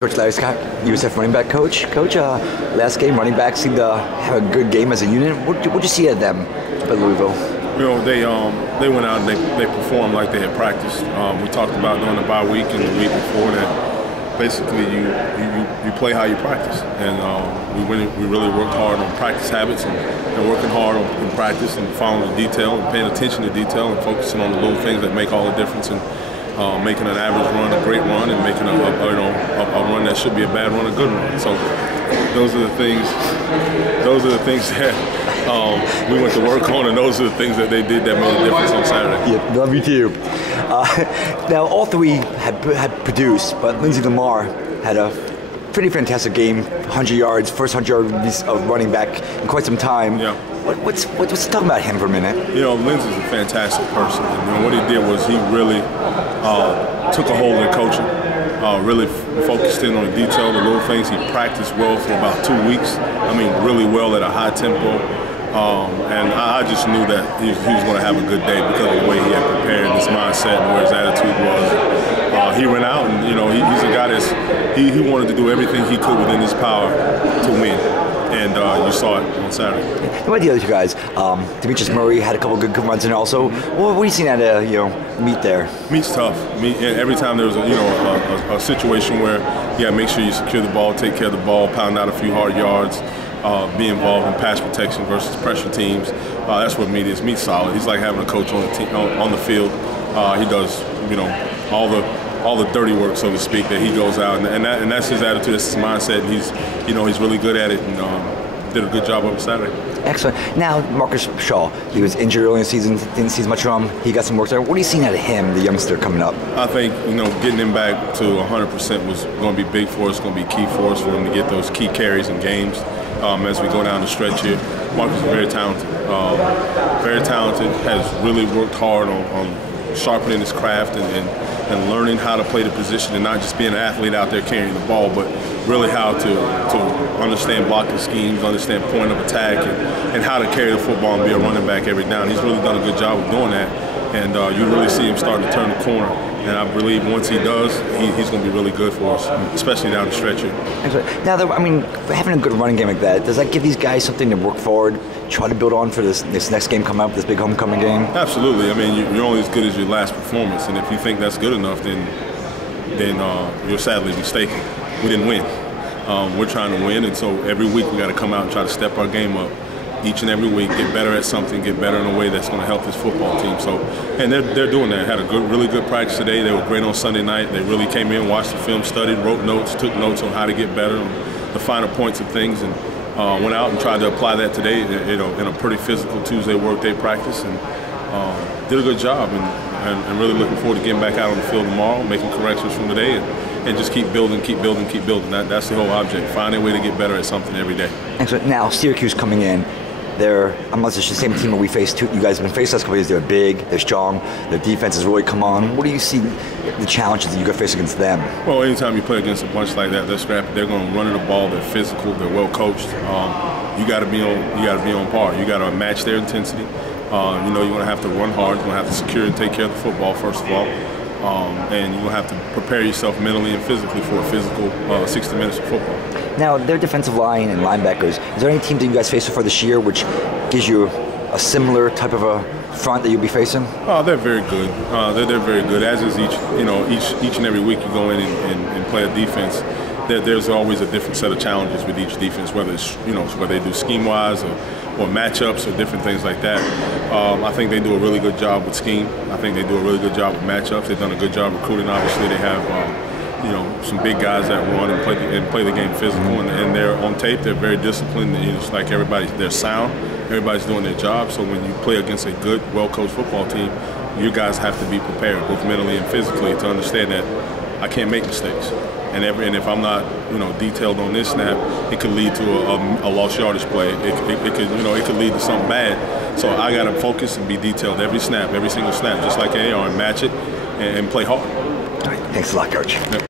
Coach Larry Scott, USF running back coach. Coach, last game, running backs seemed to have a good game as a unit. What'd you see at them at Louisville? You know, they went out and they performed like they had practiced. We talked about during the bye week and the week before that basically you play how you practice. And we really worked hard on practice habits and working hard in practice and following the detail and paying attention to detail and focusing on the little things that make all the difference. And making an average run a great run, and making a run that should be a bad run a good run. So those are the things that we went to work on, and those are the things that they did that made a difference on Saturday. Yeah, love you too. Now all three had produced, but Lindsey Lamar had a pretty fantastic game, 100 yards, first 100 yards of running back in quite some time. Yeah. What's talking about him for a minute? You know, Lindsey's a fantastic person, and what he did was he really took a hold of coaching, really focused in on the detail, the little things. He practiced well for about 2 weeks. I mean, really well at a high tempo, and I just knew that he was going to have a good day because of the way he had prepared, his mindset, and where his attitude was. He went out, and you know, he's a guy he wanted to do everything he could within his power to win. And you saw it on Saturday. What about the other two guys? Demetrius Murray had a couple good runs, and also, what are you seeing out of Meat there? Meat's tough. Meat, every time there's a situation where you got to make sure you secure the ball, take care of the ball, pound out a few hard yards, be involved in pass protection versus pressure teams. That's what Meat is. Meat's solid. He's like having a coach on the team, on the field. He does all the dirty work, so to speak, that he goes out, and that's his attitude, that's his mindset, and he's really good at it, and did a good job on Saturday. Excellent. Now, Marcus Shaw, he was injured early in the season, didn't see as much from him. He got some work there. What are you seeing out of him, the youngster coming up? I think, getting him back to 100% was going to be big for us, going to be key for us, for him to get those key carries in games as we go down the stretch here. Marcus is very talented, has really worked hard on sharpening his craft and learning how to play the position, and not just being an athlete out there carrying the ball, but really how to understand blocking schemes, understand point of attack, and how to carry the football and be a running back every down. He's really done a good job of doing that, and you really see him starting to turn the corner. And I believe once he does, he's going to be really good for us, especially down the stretch here. Now, having a good running game like that, does that give these guys something to work forward, try to build on for this next game coming up, this big homecoming game? Absolutely. I mean, you're only as good as your last performance, and if you think that's good enough, then you're sadly mistaken. We didn't win. We're trying to win, and so every week we got to come out and try to step our game up. Each and every week, get better at something, get better in a way that's going to help this football team. So, and they're doing that. Had a really good practice today. They were great on Sunday night. They really came in, watched the film, studied, wrote notes, took notes on how to get better, on the finer points of things, and went out and tried to apply that today. In a pretty physical Tuesday workday practice, and did a good job. And really looking forward to getting back out on the field tomorrow, making corrections from today, and just keep building. That's the whole object. Find a way to get better at something every day. Excellent. Now Syracuse coming in. I'm not just the same team that we faced. You guys have been facing us a couple years. They're big, they're strong, their defense has really come on. What do you see the challenges that you got to face against them? Well, anytime you play against a bunch like that, they're scrappy. They're going to run the ball. They're physical. They're well coached. You got to be on par. You got to match their intensity. You're going to have to run hard. You're going to have to secure and take care of the football first of all, and you're going to have to prepare yourself mentally and physically for a physical 60 minutes of football. Now, their defensive line and linebackers, is there any team that you guys face so far this year which gives you a similar type of a front that you'll be facing? Oh, they're very good. They're very good, as is each and every week you go in and play a defense. There's always a different set of challenges with each defense, whether it's whether they do scheme-wise or matchups or different things like that. I think they do a really good job with scheme. I think they do a really good job with matchups. They've done a good job recruiting. Obviously, they have some big guys that run and play the game physical, and they're on tape. They're very disciplined. It's like they're sound. Everybody's doing their job. So when you play against a good, well-coached football team, you guys have to be prepared, both mentally and physically, to understand that I can't make mistakes. And if I'm not, detailed on this snap, it could lead to a lost yardage play. It could lead to something bad. So I got to focus and be detailed every snap, every single snap, just like they are, and match it and play hard. All right. Thanks a lot, Coach. Yep.